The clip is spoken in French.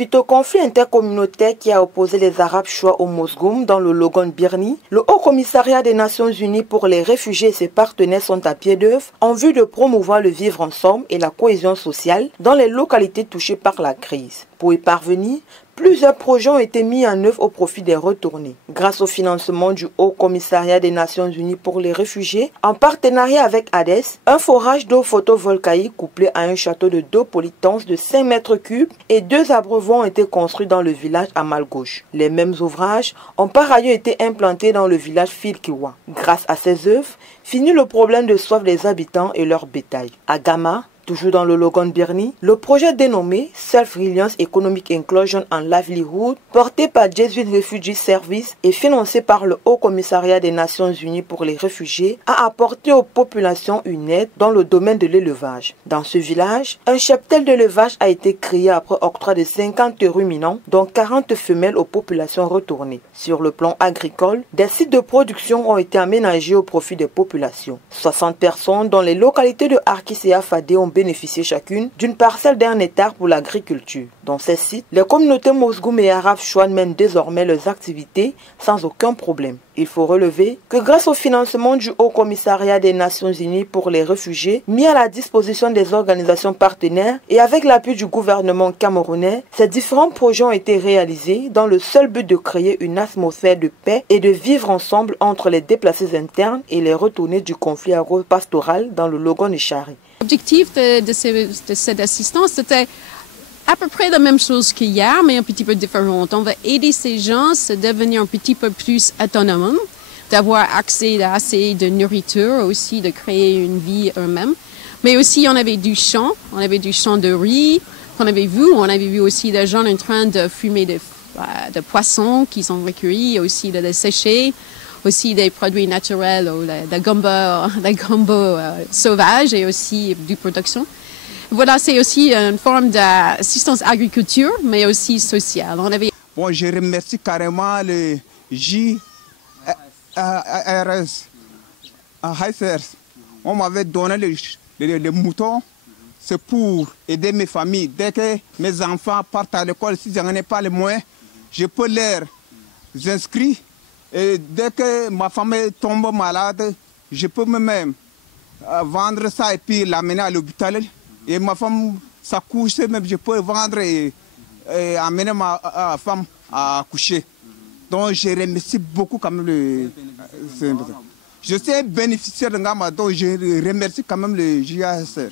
Suite au conflit intercommunautaire qui a opposé les Arabes Chouas au Mosgoum dans le Logon Birni, le Haut Commissariat des Nations Unies pour les réfugiés et ses partenaires sont à pied d'œuvre en vue de promouvoir le vivre ensemble et la cohésion sociale dans les localités touchées par la crise. Pour y parvenir, plusieurs projets ont été mis en œuvre au profit des retournés. Grâce au financement du Haut Commissariat des Nations Unies pour les réfugiés, en partenariat avec Hades, un forage d'eau photovoltaïque couplé à un château d'eau polytense de 5 mètres cubes et 2 abreuvons ont été construits dans le village à Malgauche. Les mêmes ouvrages ont par ailleurs été implantés dans le village Filkiwa. Grâce à ces œuvres, finit le problème de soif des habitants et leur bétail. À Gama, toujours dans le Logon Birni, le projet dénommé Self-Reliance Economic Inclusion and Livelihood, porté par Jesuit Refugee Service et financé par le Haut Commissariat des Nations Unies pour les réfugiés, a apporté aux populations une aide dans le domaine de l'élevage. Dans ce village, un cheptel d'élevage a été créé après octroi de 50 ruminants, dont 40 femelles aux populations retournées. Sur le plan agricole, des sites de production ont été aménagés au profit des populations. 60 personnes dans les localités de Arkis et Afadé ont bénéficier chacune d'une parcelle d'1 hectare pour l'agriculture. Dans ces sites, les communautés Mosgoum et Arabes Chouas mènent désormais leurs activités sans aucun problème. Il faut relever que grâce au financement du Haut Commissariat des Nations Unies pour les réfugiés, mis à la disposition des organisations partenaires et avec l'appui du gouvernement camerounais, ces différents projets ont été réalisés dans le seul but de créer une atmosphère de paix et de vivre ensemble entre les déplacés internes et les retournés du conflit agro-pastoral dans le Logon et Chari. L'objectif de cette assistance, c'était à peu près la même chose qu'hier, mais un petit peu différente. On va aider ces gens à devenir un petit peu plus autonomes, d'avoir accès à assez de nourriture, aussi de créer une vie eux-mêmes. Mais aussi, on avait du champ de riz qu'on avait vu. On avait vu aussi des gens en train de fumer de poissons qu'ils ont recueillis, aussi de les sécher. Aussi des produits naturels, la gombo sauvage et aussi du production. Voilà, c'est aussi une forme d'assistance agriculture, mais aussi sociale. Bon, je remercie carrément le JRS. On m'avait donné les moutons. C'est pour aider mes familles. Dès que mes enfants partent à l'école, si je n'en ai pas les moyens, je peux les inscrire. Et dès que ma femme tombe malade, je peux même vendre ça et puis l'amener à l'hôpital. Et ma femme s'accouche, même je peux vendre et amener ma femme à accoucher. Donc je remercie beaucoup quand même je suis un bénéficiaire de Ngama, donc je remercie quand même le JASR.